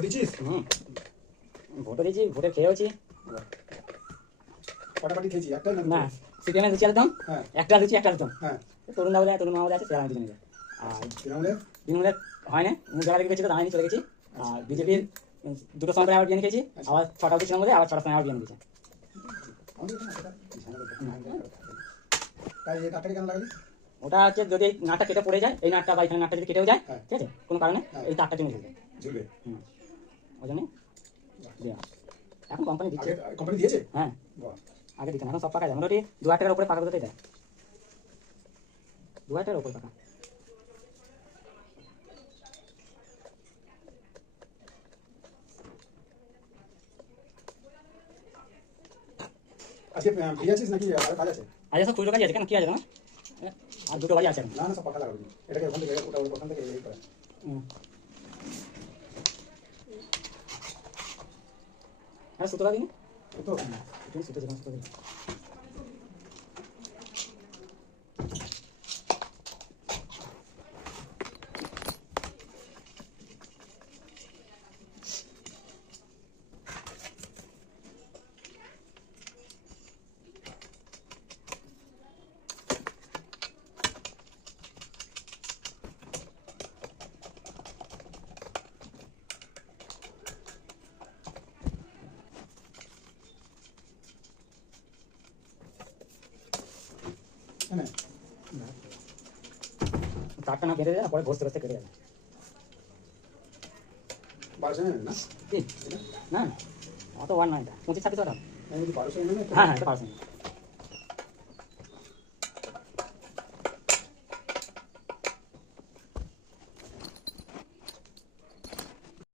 Vote দিচ্ছিস? ভোটও দিয়েছি, ভোটে খেয়েওছি। কটা পার্টি খেয়েছি? একটা না, সিপিএমে লুচি আলুর দম, হ্যাঁ একটা লুচি একটা আলুর দম। হ্যাঁ। তরুণ দাবলে তরুণ মামলা আছে, সেরা দুজনে। আর তৃণমূলের হয় না, জায়গা থেকে গেছিল, দাঁড়ানি চলে গেছি। আর বিজেপির দুটো সময় আবার বিরিয়ানি খেয়েছি, আবার 6টা অবধি তৃণমূলে, আবার 6টার সময় আবার বিরিয়ানি খেয়েছি। ওটা হচ্ছে যদি এই নাটটা কেটে পড়ে যায়, এই নাটটা বা এখানে নাটটা যদি কেটেও যায়, ঠিক আছে, কোনো কারণে এই তারটা টেনে ঝুলবে। ওই জন্যই দেওয়া। এখন কোম্পানি দিচ্ছে। কোম্পানি দিয়েছে? হ্যাঁ, আগে দিতেন, এখন সব পাকা যায়। মোটামুটি 2,000 টাকার উপরে পাকা করতে দেয়। 2,000 টাকার উপরে পাকা। আজকে ফ্রি আছিস নাকি আর কাজ আছে? আজ সব পুজো কাজ আছে, কেন কি আছে না? আর দুটো বাজে আছে। না না, সব পাকা লাগাবি। এটাকে ওখান থেকে ওটা ওখান থেকে এই করে। হ্যাঁ, সুতো লাগিনি তো সুতো যেখানে সুতো দিই। তারটা না কেটে দেয়, পরে ঘষতে ঘষতে কেটে যাবে। 1200 না? না, অত ওয়ান না, এটা 25-26 টাকা। আমি 1200 হ্যাঁ হ্যাঁ, এটা 1200।